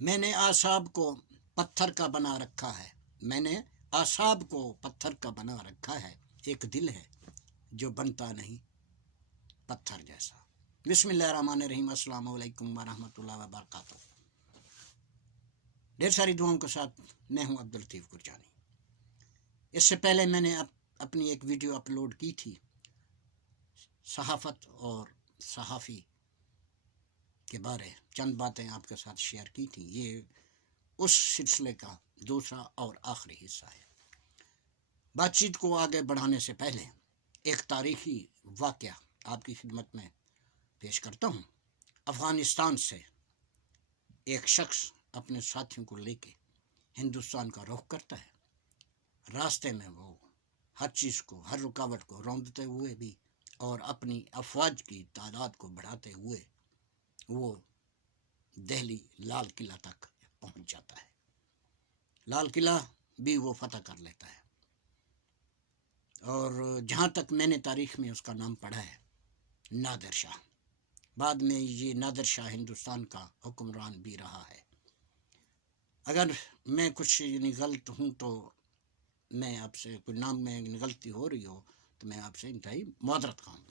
میں نے اعصاب کو پتھر کا بنا رکھا ہے، میں نے اعصاب کو پتھر کا بنا رکھا ہے، ایک دل ہے جو بنتا نہیں پتھر جیسا۔ بسم اللہ الرحمن الرحیم۔ السلام علیکم ورحمۃ اللہ وبرکاتہ۔ ڈھیر ساری دعاؤں کے ساتھ میں ہوں عبداللطیف گرجانی۔ اس سے پہلے میں نے اپنی ایک ویڈیو اپلوڈ کی تھی، صحافت اور صحافی کے بارے چند باتیں آپ کے ساتھ شیئر کی تھی۔ یہ اس سلسلے کا دوسرا اور آخری حصہ ہے۔ بات چیت کو آگے بڑھانے سے پہلے ایک تاریخی واقعہ آپ کی خدمت میں پیش کرتا ہوں۔ افغانستان سے ایک شخص اپنے ساتھیوں کو لے کے ہندوستان کا رخ کرتا ہے۔ راستے میں وہ ہر چیز کو، ہر رکاوٹ کو روندتے ہوئے بھی اور اپنی افواج کی تعداد کو بڑھاتے ہوئے وہ دہلی لال قلعہ تک پہنچ جاتا ہے۔ لال قلعہ بھی وہ فتح کر لیتا ہے، اور جہاں تک میں نے تاریخ میں اس کا نام پڑھا ہے، نادر شاہ۔ بعد میں یہ نادر شاہ ہندوستان کا حکمران بھی رہا ہے۔ اگر میں کچھ غلط ہوں تو میں آپ سے، کوئی نام میں غلطی ہو رہی ہو تو میں آپ سے انتہائی معذرت خواہ ہوں۔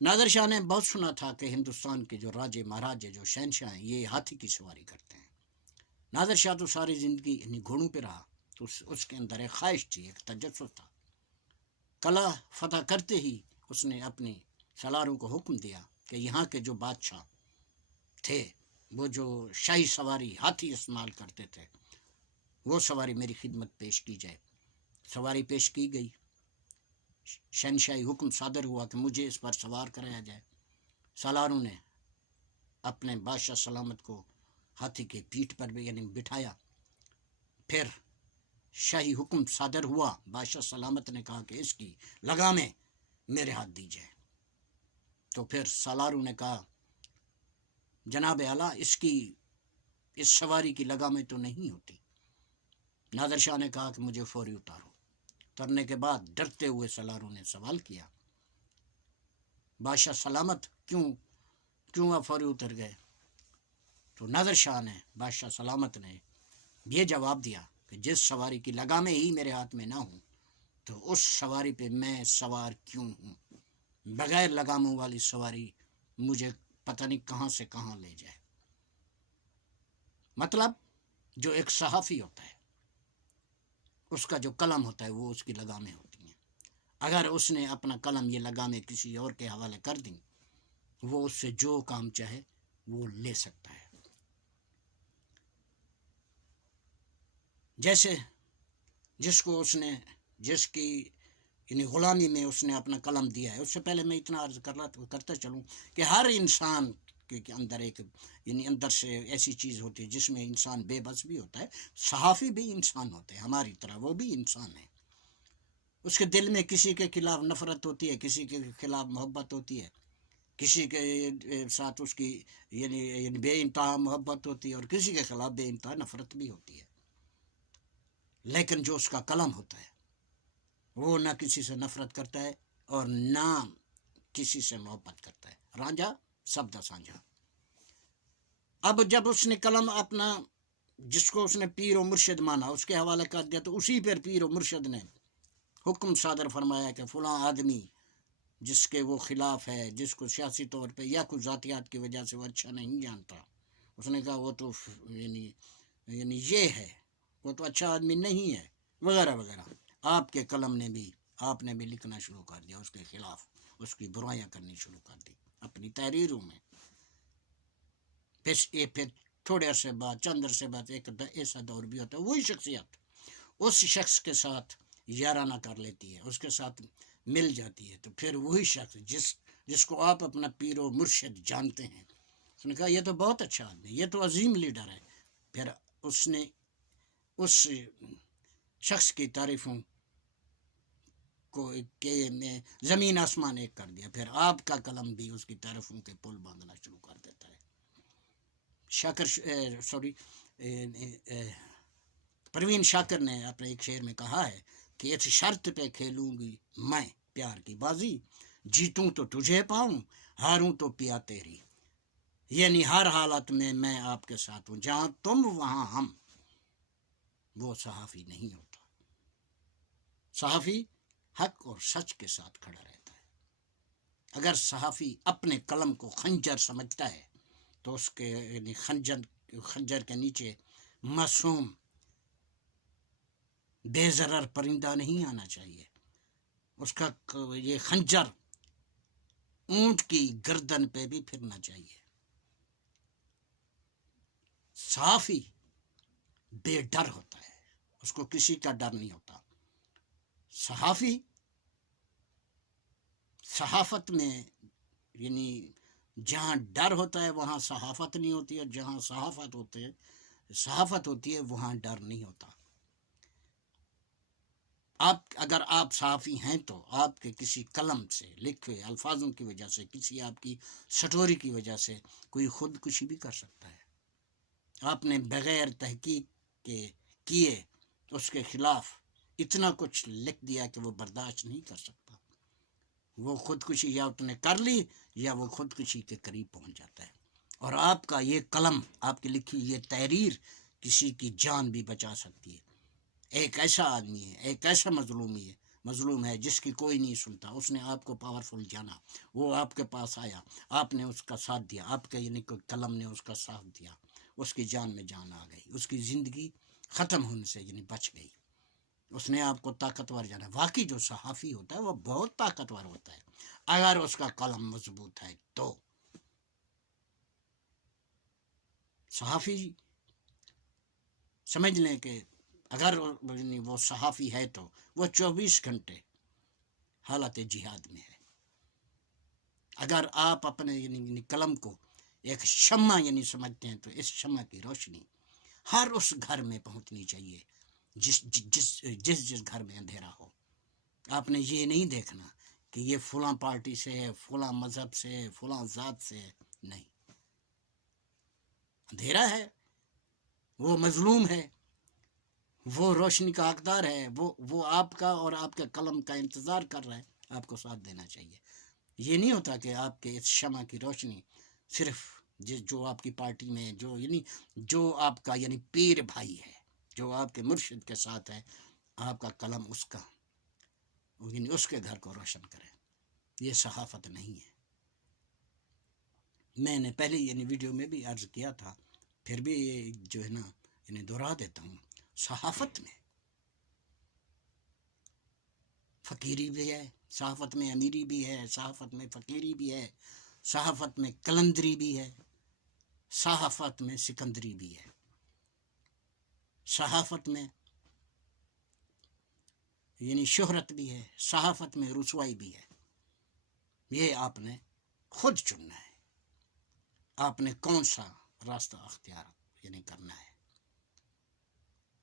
نادر شاہ نے بہت سنا تھا کہ ہندوستان کے جو راجے مہاراجے، جو شہنشاہ ہیں، یہ ہاتھی کی سواری کرتے ہیں۔ نادر شاہ تو ساری زندگی گھوڑوں پہ رہا، تو اس کے اندر ایک خواہش تھی، ایک تجسس تھا۔ قلعہ فتح کرتے ہی اس نے اپنی سالاروں کو حکم دیا کہ یہاں کے جو بادشاہ تھے، وہ جو شاہی سواری ہاتھی استعمال کرتے تھے، وہ سواری میری خدمت پیش کی جائے۔ سواری پیش کی گئی، شہنشاہی حکم صادر ہوا کہ مجھے اس پر سوار کرایا جائے۔ سالاروں نے اپنے بادشاہ سلامت کو ہاتھی کے پیٹھ پر بٹھایا۔ پھر شاہی حکم صادر ہوا، بادشاہ سلامت نے کہا کہ اس کی لگامیں میرے ہاتھ دی جائے۔ تو پھر سالاروں نے کہا جناب اعلیٰ، اس سواری کی لگامیں تو نہیں ہوتی۔ نادر شاہ نے کہا کہ مجھے فوری اتارو۔ اترنے کے بعد ڈرتے ہوئے سالاروں نے سوال کیا، بادشاہ سلامت کیوں آپ فوری اتر گئے؟ تو نادر شاہ نے، بادشاہ سلامت نے یہ جواب دیا کہ جس سواری کی لگامیں ہی میرے ہاتھ میں نہ ہوں تو اس سواری پہ میں سوار کیوں ہوں؟ بغیر لگاموں والی سواری مجھے پتہ نہیں کہاں سے کہاں لے جائے۔ مطلب جو ایک صحافی ہوتا ہے، اس کا جو قلم ہوتا ہے وہ اس کی لگامیں ہوتی ہیں۔ اگر اس نے اپنا قلم، یہ لگامیں کسی اور کے حوالے کر دیں، وہ اس سے جو کام چاہے وہ لے سکتا ہے۔ جیسے جس کی غلامی میں اس نے اپنا قلم دیا ہے۔ اس سے پہلے میں اتنا عرض کرتا چلوں کہ ہر انسان کے اندر ایک اندر سے ایسی چیز ہوتی ہے جس میں انسان بے بس بھی ہوتا ہے۔ صحافی بھی انسان ہوتے ہیں ہماری طرح، وہ بھی انسان ہے۔ اس کے دل میں کسی کے خلاف نفرت ہوتی ہے، کسی کے خلاف محبت ہوتی ہے، کسی کے ساتھ اس کی بے انتہا محبت ہوتی ہے، اور کسی کے خلاف بے انتہا نفرت بھی ہوتی ہے۔ لیکن جو اس کا قلم ہوتا ہے، وہ نہ کسی سے نفرت کرتا ہے اور نہ کسی سے محبت کرتا ہے۔ رانجھا سبدا سانجھا۔ اب جب اس نے قلم اپنا، جس کو اس نے پیر و مرشد مانا، اس کے حوالے کر دیا، تو اسی پر پیر و مرشد نے حکم صادر فرمایا کہ فلاں آدمی جس کے وہ خلاف ہے، جس کو سیاسی طور پہ یا کچھ ذاتیات کی وجہ سے وہ اچھا نہیں جانتا، اس نے کہا وہ تو یہ ہے، وہ تو اچھا آدمی نہیں ہے، وغیرہ وغیرہ۔ آپ کے قلم نے بھی، آپ نے بھی لکھنا شروع کر دیا اس کے خلاف، اس کی برائیاں کرنی شروع کر دی اپنی تحریروں میں۔ پھر تھوڑے عرصے بعد، چند عرصے بعد، ایک ایسا دور بھی ہوتا ہے، وہی شخصیت اس شخص کے ساتھ یارانہ کر لیتی ہے، اس کے ساتھ مل جاتی ہے، تو پھر وہی شخص جس کو آپ اپنا پیر و مرشد جانتے ہیں، اس نے کہا یہ تو بہت اچھا آدمی، یہ تو عظیم لیڈر ہے۔ پھر اس نے اس شخص کی تعریفوں کو میں زمین آسمان ایک کر دیا۔ پھر آپ کا قلم بھی اس کی تعریفوں کے پل باندھنا شروع کر دیتا ہے۔ پروین شاکر نے اپنے ایک شعر میں کہا ہے کہ اس شرط پہ کھیلوں گی میں پیار کی بازی، جیتوں تو تجھے پاؤں، ہاروں تو پیا تیری۔ یعنی ہر حالت میں آپ کے ساتھ ہوں، جہاں تم وہاں ہم، وہ صحافی نہیں ہوتا۔ صحافی حق اور سچ کے ساتھ کھڑا رہتا ہے۔ اگر صحافی اپنے قلم کو خنجر سمجھتا ہے تو اس کے یعنی خنجر کے نیچے معصوم بے ضرر پرندہ نہیں آنا چاہیے، اس کا یہ خنجر اونٹ کی گردن پہ بھی پھرنا چاہیے۔ صحافی بے ڈر ہوتا ہے، اس کو کسی کا ڈر نہیں ہوتا۔ صحافی صحافت میں یعنی جہاں ڈر ہوتا ہے وہاں صحافت نہیں ہوتی، اور جہاں صحافت ہوتی ہے وہاں ڈر نہیں ہوتا۔ اگر آپ صحافی ہیں تو آپ کے کسی قلم سے لکھے الفاظوں کی وجہ سے، کسی آپ کی سٹوری کی وجہ سے کوئی خودکشی بھی کر سکتا ہے۔ آپ نے بغیر تحقیق کے کیے اس کے خلاف اتنا کچھ لکھ دیا کہ وہ برداشت نہیں کر سکتا، وہ خودکشی یا اس نے کر لی یا وہ خودکشی کے قریب پہنچ جاتا ہے۔ اور آپ کا یہ قلم، آپ کی لکھی یہ تحریر کسی کی جان بھی بچا سکتی ہے۔ ایک ایسا آدمی ہے، ایک ایسا مظلوم ہے جس کی کوئی نہیں سنتا، اس نے آپ کو پاورفل جانا، وہ آپ کے پاس آیا، آپ نے اس کا ساتھ دیا، آپ کے یعنی کوئی قلم نے اس کا ساتھ دیا، اس کی جان میں جان آ گئی، اس کی زندگی ختم ہونے سے یعنی بچ گئی، اس نے آپ کو طاقتور جانا۔ واقعی جو صحافی ہوتا ہے وہ بہت طاقتور ہوتا ہے اگر اس کا قلم مضبوط ہے تو۔ صحافی سمجھ لیں کہ اگر وہ صحافی ہے تو وہ 24 گھنٹے حالت جہاد میں ہے۔ اگر آپ اپنے یعنی قلم کو ایک شمع یعنی سمجھتے ہیں تو اس شمع کی روشنی ہر اس گھر میں پہنچنی چاہیے جس گھر میں اندھیرا ہو۔ آپ نے یہ نہیں دیکھنا کہ یہ فلاں پارٹی سے ہے، فلاں مذہب سے ہے، فلاں ذات سے ہے، نہیں، اندھیرا ہے، وہ مظلوم ہے، وہ روشنی کا حقدار ہے، وہ آپ کا اور آپ کے قلم کا انتظار کر رہا ہے، آپ کو ساتھ دینا چاہیے۔ یہ نہیں ہوتا کہ آپ کے اس شمع کی روشنی صرف جو آپ کی پارٹی میں جو آپ کا یعنی پیر بھائی ہے، جو آپ کے مرشد کے ساتھ ہے، آپ کا قلم اس کے گھر کو روشن کرے۔ یہ صحافت نہیں ہے۔ میں نے پہلے ویڈیو میں بھی عرض کیا تھا، پھر بھی یہ جو ہے نا دہرا دیتا ہوں، صحافت میں فقیری بھی ہے، صحافت میں امیری بھی ہے، صحافت میں فقیری بھی ہے، صحافت میں کلندری بھی ہے، صحافت میں سکندری بھی ہے، صحافت میں شہرت بھی ہے، صحافت میں رسوائی بھی ہے۔ یہ آپ نے خود چننا ہے، آپ نے کون سا راستہ اختیار کرنا ہے۔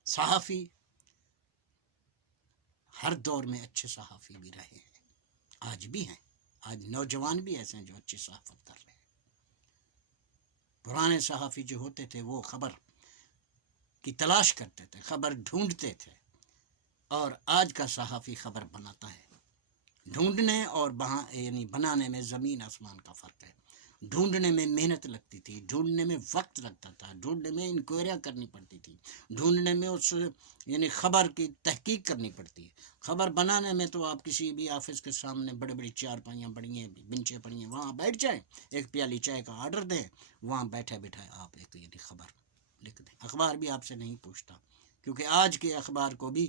صحافی ہر دور میں اچھے صحافی بھی رہے ہیں، آج بھی ہیں، آج نوجوان بھی ایسے ہیں جو اچھی صحافت کر رہے ہیں۔ پرانے صحافی جو ہوتے تھے وہ خبر کی تلاش کرتے تھے، خبر ڈھونڈتے تھے، اور آج کا صحافی خبر بناتا ہے۔ ڈھونڈنے اور بنانے میں زمین آسمان کا فرق ہے۔ ڈھونڈنے میں محنت لگتی تھی، ڈھونڈنے میں وقت لگتا تھا، ڈھونڈنے میں انکوائریاں کرنی پڑتی تھی، ڈھونڈنے میں اس خبر کی تحقیق کرنی پڑتی ہے۔ خبر بنانے میں تو آپ کسی بھی آفس کے سامنے بڑے بڑی چارپائیاں پڑی ہیں، بنچیں پڑی ہیں، وہاں بیٹھ جائیں، ایک پیالی چائے کا آرڈر دیں، وہاں بیٹھے بیٹھائے آپ ایک خبر لکھ دیں۔ اخبار بھی آپ سے نہیں پوچھتا، کیونکہ آج کے اخبار کو بھی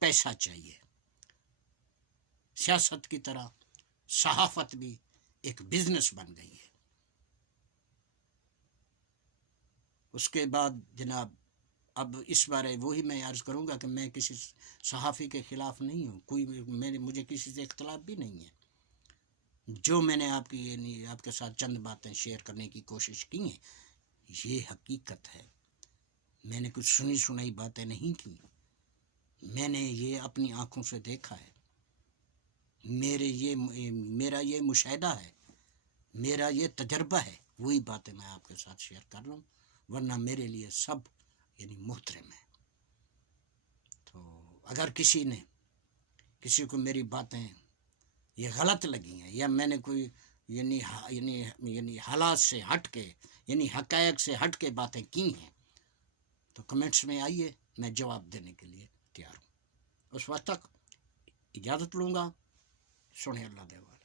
پیسہ چاہیے۔ سیاست کی طرح صحافت بھی ایک بزنس بن گئی ہے۔ اس کے بعد جناب اب اس بارے وہی میں عرض کروں گا کہ میں کسی صحافی کے خلاف نہیں ہوں، مجھے کسی سے اختلاف بھی نہیں ہے۔ جو میں نے آپ کے ساتھ چند باتیں شیئر کرنے کی کوشش کی ہیں، یہ حقیقت ہے، میں نے کچھ سنی سنائی باتیں نہیں کی، میں نے یہ اپنی آنکھوں سے دیکھا ہے، میرا یہ مشاہدہ ہے، میرا یہ تجربہ ہے، وہی باتیں میں آپ کے ساتھ شیئر کر رہا ہوں، ورنہ میرے لیے سب محترم ہے۔ تو اگر کسی کو میری باتیں یہ غلط لگی ہیں، یا میں نے کوئی یعنی حالات سے ہٹ کے، یعنی حقائق سے ہٹ کے باتیں کی ہیں تو کمنٹس میں آئیے، میں جواب دینے کے لیے تیار ہوں۔ اس وقت تک اجازت لوں گا، سنیں اللہ دیوار۔